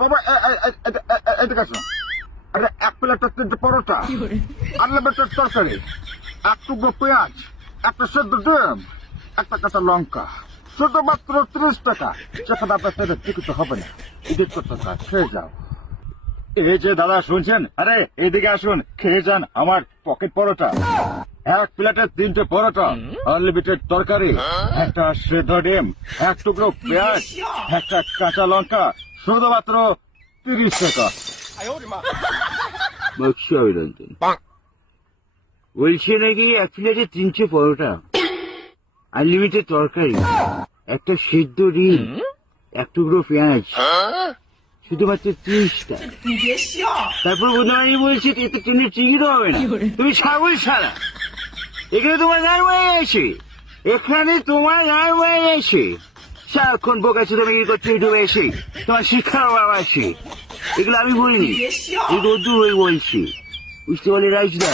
বাবা এদিকে আসো। আরে এক প্লেট 3টে পরোটা, আনলিমিটেড তরকারি, এক টুকরো পেঁয়াজ, একটা সেদ্ধ ডিম, একটা কাঁচা লঙ্কা, শুধুমাত্র 30 টাকা। সেখানে আপনার পেটে টিকিট হবে না, এদিক টাকা খেয়ে যাও। এই যে দাদা শুনছেন, আরে এইদিকে আসুন, খেয়ে যান আমার পকেট পরোটা। এক প্লেটে 3টে পরোটা, আনলিমিটেড তরকারি, একটা সেদ্ধ ডিম, এক টুকরো পেঁয়াজ, একটা কাঁচা লঙ্কা, শুধুমাত্র 30 টাকা। বলছি অভিনন্দন, বলছে নাকি 1 প্লেটে 300 পরোটা, আনলিমিটেড তরকারি, একটা সিদ্ধ ডিম, এক টুকরো পেঁয়াজ, শুধুমাত্র 30 টাকা। তারপর বোধহয় বলছি এতে ট্রেনের টিকিটও হবে না। তুমি ছাগল ছাড়া, এখানে তোমার গান হয়ে গেছে, এখানে তোমার গান হয়ে গেছে। সারাক্ষণ বোকাচ্ছে তুমি কি করছো ইউটিউবে এসে, তোমার শিক্ষার অভাব আছে। এগুলো আমি বলিনি, এই রোদ্দুর হয়ে বলছি, বুঝতে পারলে রাইজদা।